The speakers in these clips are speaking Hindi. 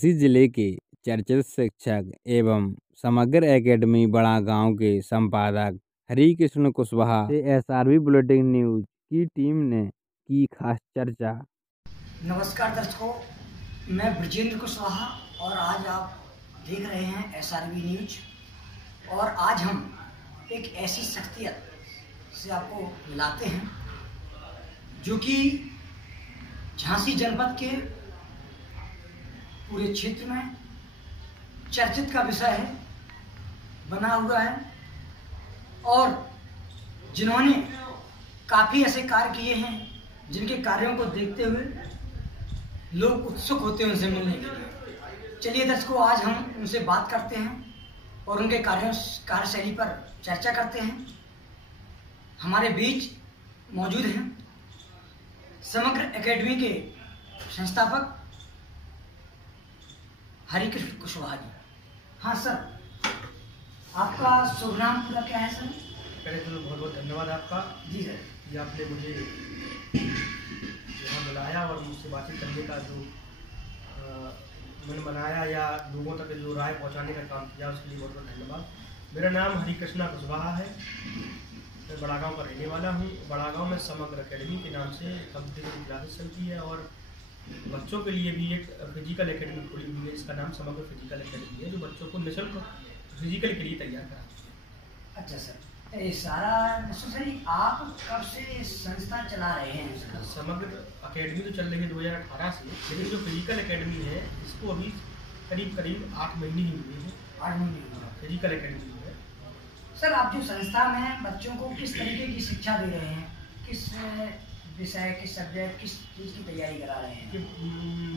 झांसी जिले के चर्चित शिक्षक एवं समग्र एकेडमी बड़ागांव के संपादक हरिकृष्ण कुशवाहा से एसआरबी बुलेटिन न्यूज की टीम ने की खास चर्चा। नमस्कार दर्शकों, मैं ब्रजेंद्र कुशवाहा और आज आप देख रहे हैं एसआरबी न्यूज। और आज हम एक ऐसी शख्सियत से आपको मिलाते हैं जो कि झांसी जनपद के पूरे क्षेत्र में चर्चित का विषय है, बना हुआ है और जिन्होंने काफ़ी ऐसे कार्य किए हैं जिनके कार्यों को देखते हुए लोग उत्सुक होते हैं उनसे मिलने के लिए। चलिए दर्शकों, आज हम उनसे बात करते हैं और उनके कार्यशैली पर चर्चा करते हैं। हमारे बीच मौजूद हैं समग्र एकेडमी के संस्थापक हरिकृष्ण कुशवाहा जी। हाँ सर, आपका शुभ नाम पूरा क्या है सर? पहले तो बहुत बहुत धन्यवाद आपका जी सर, कि आपने मुझे यहाँ बुलाया और मुझसे बातचीत करने का जो मन बनाया या लोगों तक जो राय पहुँचाने का काम किया, उसके लिए बहुत बहुत धन्यवाद। मेरा नाम हरिकृष्ण कुशवाहा है, मैं बड़ागांव का रहने वाला हूँ। बड़ागांव में समग्र एकेडमी के नाम से कंप्यूटर क्लासेस चलती है और बच्चों के लिए भी एक फिजिकल एकेडमी खुली हुई है। इसका नाम समग्र फिजिकल एकेडमी है, जो बच्चों को निःशुल्क फिजिकल के लिए तैयार कराती है। अच्छा सर, ये सारा सर आप कब से संस्था चला रहे हैं? समग्र एकेडमी तो चल रही है 2018 से, लेकिन जो फिजिकल एकेडमी है इसको अभी करीब 8 महीने ही हुए हैं। 8 महीने फिजिकल एकेडमी है। सर, आप जो संस्था में बच्चों को किस तरीके की शिक्षा दे रहे हैं, किस विषय, किस सब्जेक्ट, किस चीज़ की तैयारी करा रहे हैं? कि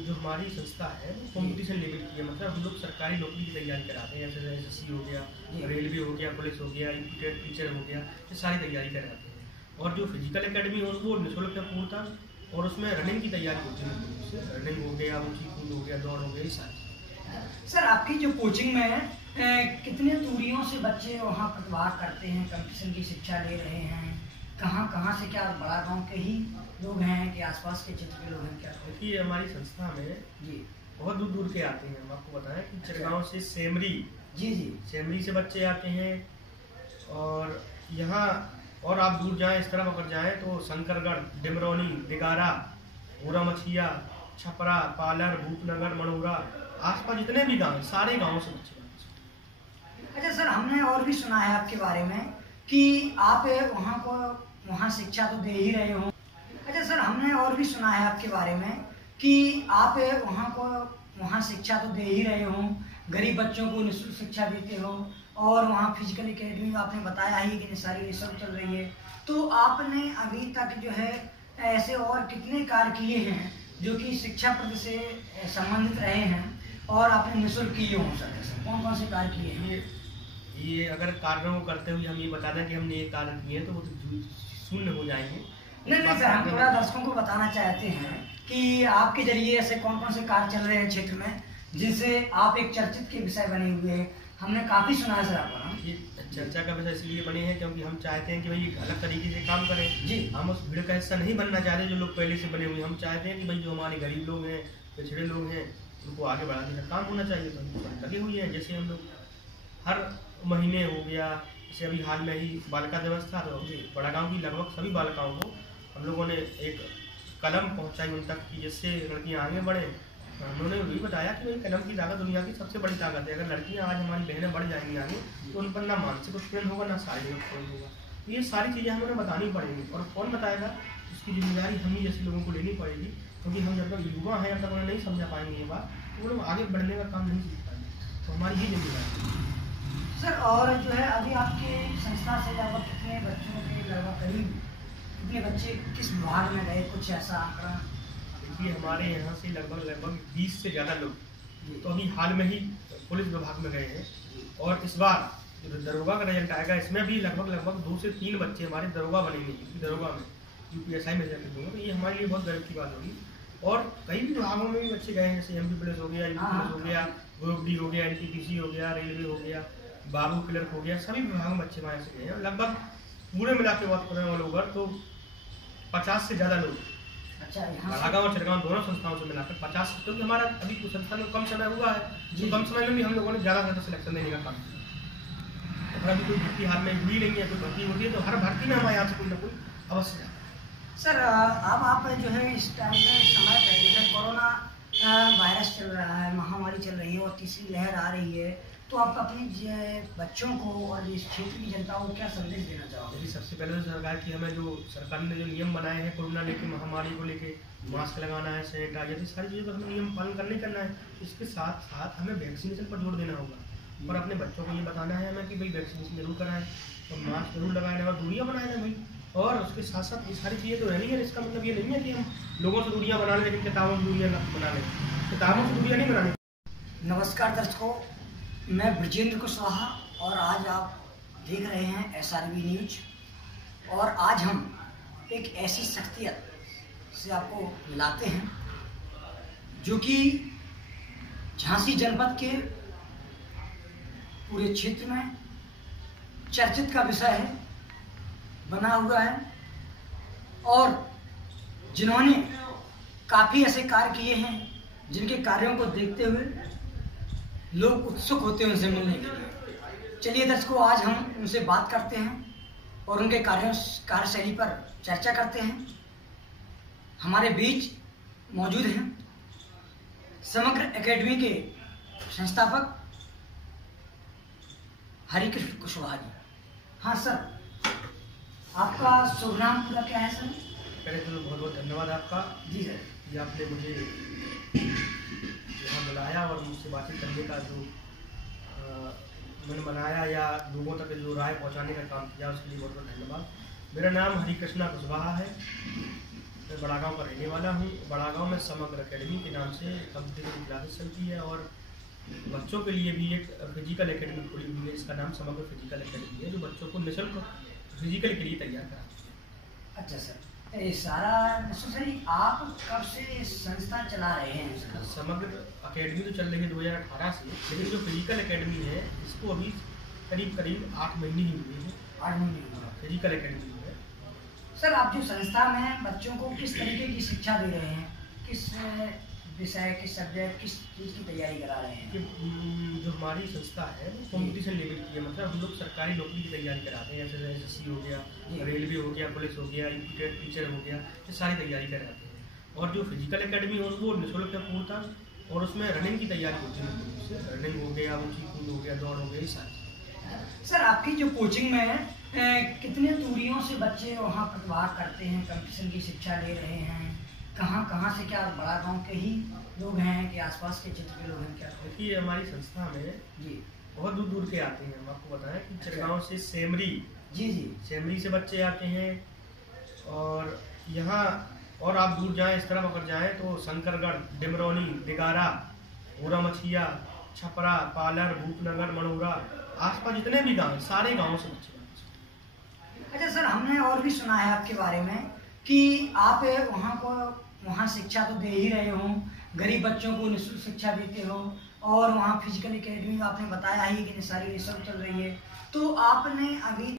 जो हमारी संस्था है वो कॉम्पिटिशन लेवल की है, मतलब हम लोग सरकारी नौकरी की तैयारी कराते हैं, जैसे SSC हो गया, रेलवे हो गया, पुलिस हो गया, इंस्टीट्यूट टीचर हो गया, ये सारी तैयारी कराते हैं। और जो फिजिकल एकेडमी है वो निःशुल्क है पूर्णतः, और उसमें रनिंग की तैयारी होती है, रनिंग हो गया, ऊंची कूद हो गया, दौड़ हो गया, ये सारी। सर, आपकी जो कोचिंग में है कितने दूरियों से बच्चे वहाँ प्रतिभाग करते हैं, कंपटीशन की शिक्षा ले रहे हैं? कहाँ से, क्या बड़ागांव के ही लोग हैं कि आसपास के क्षेत्र के लोग हैं? क्या देखिए, हमारी संस्था में जी बहुत दूर दूर के आते हैं। हम आपको बताएं कि चिरगांव से सेमरी, जी सेमरी से बच्चे आते हैं, और यहाँ और आप दूर जाएं, इस तरफ अगर जाएं तो शंकरगढ़, डिमरौनी, दिगारा, पूरा मछिया, छपरा, पालर, भूपनगर, मनोरा, आसपास जितने भी गाँव हैं सारे गाँवों से बच्चे। अच्छा सर, हमने और भी सुना है आपके बारे में कि आप वहाँ शिक्षा तो दे ही रहे हो। अच्छा सर, हमने और भी सुना है आपके बारे में कि आप वहाँ शिक्षा तो दे ही रहे हो, गरीब बच्चों को निःशुल्क शिक्षा देते हो, और वहाँ फिजिकल एकेडमी आपने बताया ही कि सारी रिसर्च चल रही है। तो आपने अभी तक जो है ऐसे और कितने कार्य किए हैं जो कि शिक्षा प्रति से संबंधित रहे हैं और आपने निःशुल्क किए हों? सर कौन से कार्य किए हैं? ये अगर कार्यों को करते हुए हम ये बता दें कि हमने ये कार्य किए हैं तो वो तो शून्य हो जाएंगे। नहीं सर, हम थोड़ा दर्शकों को बताना चाहते हैं कि आपके जरिए ऐसे कौन से कार्य चल रहे हैं क्षेत्र में जिनसे आप एक चर्चित के विषय बने हुए हैं। हमने काफी सुना है सर आपका। ये चर्चा का विषय इसलिए बने हैं क्योंकि हम चाहते हैं कि भाई अलग तरीके से काम करें जी। हम उस भीड़ का हिस्सा नहीं बनना चाहते जो लोग पहले से बने हुए हैं। हम चाहते हैं कि भाई जो हमारे गरीब लोग हैं, पिछड़े लोग हैं, उनको आगे बढ़ाने का काम होना चाहिए। तो हम लगे हुए हैं। जैसे हम लोग हर महीने हो गया, जैसे अभी हाल में ही बालिका दिवस था, तो बड़ागांव की लगभग सभी बालिकाओं को हम लोगों ने एक कलम पहुंचाई उन तक कि जिससे लड़कियां आगे बढ़ें। उन्होंने भी बताया कि भाई कलम की ताकत दुनिया की सबसे बड़ी ताकत है। अगर लड़कियां आज हमारी बहनें बढ़ जाएंगी आगे तो उन पर ना मानसिक उत्पीड़न होगा, ना शारीरिक उत्पीड़न होगा। तो ये सारी चीज़ें हमें बतानी पड़ेंगी, और कौन बताएगा? इसकी जिम्मेदारी हम ही जैसे लोगों को लेनी पड़ेगी, क्योंकि हम जब तक युवा हैं जब तक उन्हें नहीं समझा पाएंगे ये बात, तो वो लोग आगे बढ़ने का काम नहीं सीख पाएंगे। तो हमारी ये जिम्मेदारी है सर। और जो है अभी आपके संस्था से लगभग कितने बच्चों के, लगभग करीब कितने बच्चे किस विभाग में गए, कुछ ऐसा आंकड़ा? देखिए, हमारे यहाँ से लगभग 20 से ज़्यादा लोग तो अभी हाल में ही पुलिस विभाग में गए हैं, और इस बार जो दरोगा का रिजल्ट आएगा इसमें भी लगभग 2 से 3 बच्चे हमारे दरोगा बनेंगे। यूपी दरोगा में, UPSI में रिजल्ट होंगे, तो ये हमारे लिए बहुत गर्व की बात होगी। और कई भी विभागों में भी बच्चे गए हैं, जैसे MP पुलिस हो गया, UP पुलिस हो गया, ग्रुप D हो गया, NTPC हो गया, रेलवे हो गया, बाबू क्लर्क हो गया, सभी विभागों में बच्चे वहाँ से गए हैं। लगभग पूरे मिला के बात करें ऑल ओवर तो 50 से ज़्यादा लोग अच्छा, यहाँ बड़ागांव और चिड़गांव दोनों संस्थाओं से मिलाकर 50, क्योंकि हमारा अभी कुछ संस्था में कम समय हुआ है, तो कम समय में भी हम लोगों ने ज़्यादा से ज़्यादा सिलेक्शन देने का काम किया। और अभी कोई भर्ती हाल में हुई नहीं है, कोई भर्ती होती है तो हर भर्ती में हमारे यहाँ से कोई ना कोई अवश्य जाता है। सर, अब आप जो है इस टाइम में समय पर जो है कोरोना वायरस चल रहा है, महामारी चल रही है और तीसरी लहर आ रही है, तो आप अपने बच्चों को और इस क्षेत्र की जनता को क्या संदेश देना चाहोगे? देखिए, सबसे पहले तो सरकार की हमें जो सरकार ने जो नियम बनाए हैं कोरोना लेके, महामारी को लेके, मास्क लगाना है, सैनिटाइजर, ये सारी चीज़ों का हमें नियम पालन करना है। इसके साथ साथ हमें वैक्सीनेशन पर जोर देना होगा और अपने बच्चों को ये बताना है हमें कि भाई वैक्सीनेशन जरूर कराएं और मास्क जरूर लगाएं और दूरियाँ बनाए ना भाई। और उसके साथ साथ ये सारी चीज़ें तो रहनी है, इसका मतलब ये नहीं है कि हम लोगों से दूरियाँ बना लें लेकिन किताबों से दूरियाँ बना लें, किताबों से दूरियाँ नहीं बनानी। नमस्कार दर्शकों, मैं ब्रजेंद्र कुशवाहा और आज आप देख रहे हैं SRB न्यूज। और आज हम एक ऐसी शख्सियत से आपको मिलाते हैं जो कि झांसी जनपद के पूरे क्षेत्र में चर्चित का विषय है, बना हुआ है और जिन्होंने काफ़ी ऐसे कार्य किए हैं जिनके कार्यों को देखते हुए लोग उत्सुक होते हैं उनसे मिलने के लिए। चलिए दर्शकों, आज हम उनसे बात करते हैं और उनके कार्यशैली पर चर्चा करते हैं। हमारे बीच मौजूद हैं समग्र एकेडमी के संस्थापक हरिकृष्ण कुशवाहा जी। हाँ सर, आपका शुभ नाम पूरा क्या है सर? पहले तो बहुत बहुत धन्यवाद आपका जी सर, कि आपने मुझे यहाँ बुलाया और मुझसे बातचीत करने का जो मन बनाया या लोगों तक जो राय पहुँचाने का काम किया, उसके लिए बहुत बहुत धन्यवाद। मेरा नाम हरिकृष्णा कुशवाहा है, मैं बड़ागांव का रहने वाला हूँ। बड़ागांव में समग्र एकेडमी के नाम से कम्पिटिटिव क्लासेस चलती है और बच्चों के लिए भी एक फिजिकल एकेडमी खुली हुई है, इसका नाम समग्र फिजिकल एकेडमी है, जो बच्चों को निःशुल्क फिजिकल के लिए तैयार कराती है। अच्छा सर, ये सारा नेसेसरी आप कब से संस्था चला रहे हैं? समग्र एकेडमी तो चल रही है 2018 से, लेकिन जो फिजिकल एकेडमी है इसको अभी करीब 8 महीने ही हुए हैं। 8 महीने फिजिकल एकेडमी है। सर, आप जो संस्था में बच्चों को किस तरीके की शिक्षा दे रहे हैं, किस विषय, किस सब्जेक्ट, किस चीज़ की तैयारी करा रहे हैं? जो हमारी संस्था है वो कॉम्पिटिशन लेवल की है, मतलब हम लोग सरकारी नौकरी की तैयारी कराते हैं, जैसे SSC हो गया, रेलवे हो गया, पुलिस हो गया, यूपीटेट टीचर हो गया, ये सारी तैयारी कराते हैं। और जो फिजिकल एकेडमी है वो निःशुल्क है पूर्णतः, और उसमें रनिंग की तैयारी होती है, रनिंग हो गया, ऊंची कूद हो गया, दौड़ हो गया, ये सारी। सर, आपकी जो कोचिंग में है कितने दूरियों से बच्चे वहाँ प्रतिभाग करते हैं, कंपटीशन की शिक्षा ले रहे हैं? कहाँ से, क्या बड़ागांव के ही लोग हैं कि आसपास के क्षेत्र के लोग हैं क्या? देखिए, हमारी संस्था में जी बहुत दूर दूर के आते हैं। हम आपको बताएं कि चिड़गांव से सेमरी, जी सेमरी से बच्चे आते हैं और यहाँ और आप दूर जाएं, इस तरफ अगर जाएं तो शंकरगढ़, डिमरौनी, दिगारा, पूरा मछिया, छपरा, पालर, भूपनगर, मनोरा, आसपास जितने भी गांव, सारे गांवों से बच्चे आते हैं। अच्छा सर, हमने और भी सुना है आपके बारे में कि आप वहाँ शिक्षा तो दे ही रहे हो, गरीब बच्चों को निःशुल्क शिक्षा देते हो और वहाँ फिजिकल एकेडमी आपने बताया ही कि सारी निःशुल्क चल रही है, तो आपने अभी